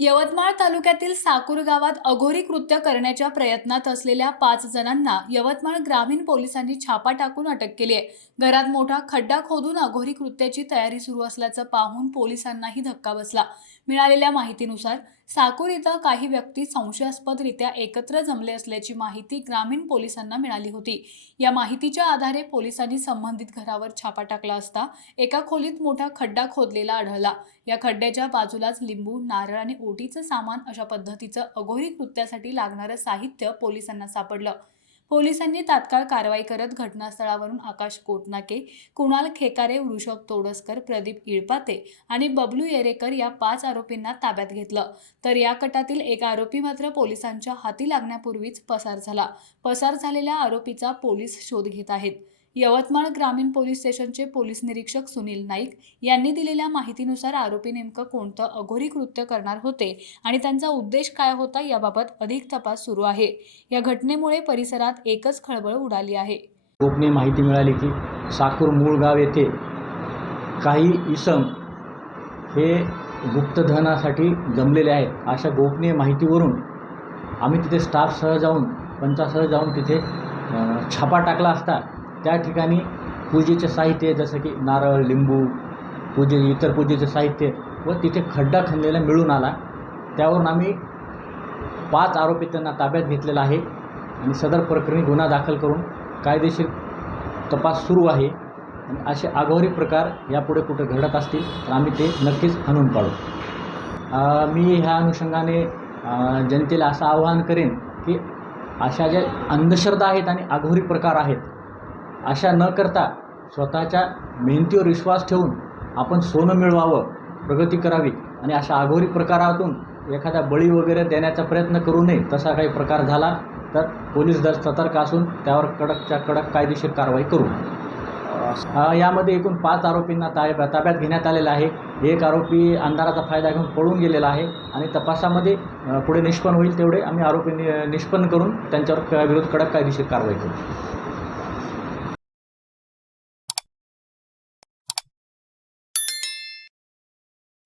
यवतमाळ तालुक्यातील साकूर गावात अघोरी कृत्य करण्याच्या प्रयत्नात असलेल्या पाच जणांना यवतमाळ ग्रामीण पोलिसांनी छापा टाकून अटक केली आहे. घरात मोठा खड्डा खोदून अघोरी कृत्याची तयारी सुरू असल्याचं पाहून पोलिसांनाही धक्का बसला. मिळालेल्या माहितीनुसार साकूर इथं काही व्यक्ती संशयास्पदरित्या एकत्र जमले असल्याची माहिती ग्रामीण पोलिसांना मिळाली होती. या माहितीच्या आधारे पोलिसांनी संबंधित घरावर छापा टाकला असता एका खोलीत मोठा खड्डा खोदलेला आढळला. या खड्ड्याच्या बाजूलाच लिंबू नारळ आणि ओटीचं सामान अशा पद्धतीचं अघोरी कृत्यासाठी लागणारं साहित्य पोलिसांना सापडलं. पोलिसांनी तात्काळ कारवाई करत घटनास्थळावरून आकाश कोटनाके कुणाल खेकारे वृषभ तोडसकर प्रदीप इळपाते आणि बबलू येरेकर या पाच आरोपींना ताब्यात घेतलं. तर या कटातील एक आरोपी मात्र पोलिसांच्या हाती लागण्यापूर्वीच पसार झाला. पसार झालेल्या आरोपीचा पोलीस शोध घेत आहेत. यवतमाळ ग्रामीण पोलीस स्टेशनचे पोलीस निरीक्षक सुनील नाईक यांनी दिलेल्या माहितीनुसार आरोपी नेमकं कोणतं अघोरी कृत्य करणार होते आणि त्यांचा उद्देश काय होता याबाबत अधिक तपास सुरू आहे. या घटनेमुळे परिसरात एकच खळबळ उडाली आहे. गोपनीय माहिती मिळाली की साकूर मूळगाव येथे काही इसम हे गुप्तधनासाठी जमलेले आहेत. अशा गोपनीय माहितीवरून आम्ही तिथे स्टाफसह जाऊन पंचासह जाऊन तिथे छापा टाकला असता. त्या ठिकाणी पूजेचे साहित्य जसं की नारळ लिंबू पूजे इतर पूजेचे साहित्य व तिथे खड्डा खणलेला मिळून आला. त्यावरून आम्ही पाच आरोपी त्यांना ताब्यात घेतलेला आहे आणि सदर प्रकरणी गुन्हा दाखल करून कायदेशीर तपास सुरू आहे. आणि असे आघावरी प्रकार यापुढे कुठे घडत असतील तर आम्ही ते नक्कीच आणून पाडू. मी ह्या अनुषंगाने जनतेला असं आवाहन करेन की अशा ज्या अंधश्रद्धा आहेत आणि आघोरी प्रकार आहेत अशा न करता स्वतःच्या मेहनतीवर विश्वास ठेवून आपण सोनं मिळवावं प्रगती करावी आणि अशा आघोरी प्रकारातून एखादा बळी वगैरे देण्याचा प्रयत्न करू नये तसा काही प्रकार झाला तर पोलीस दल सतर्क असून त्यावर कडकच्या कडक कायदेशीर कारवाई करू. यामध्ये एकूण पाच आरोपींना ताब्या ताब्यात घेण्यात आलेला आहे. एक आरोपी अंधाराचा फायदा घेऊन पळून गेलेला आहे आणि तपासामध्ये पुढे निष्पन्न होईल तेवढे आम्ही आरोपी निष्पन्न करून त्यांच्यावर विरोध कडक कायदेशीर कारवाई करू.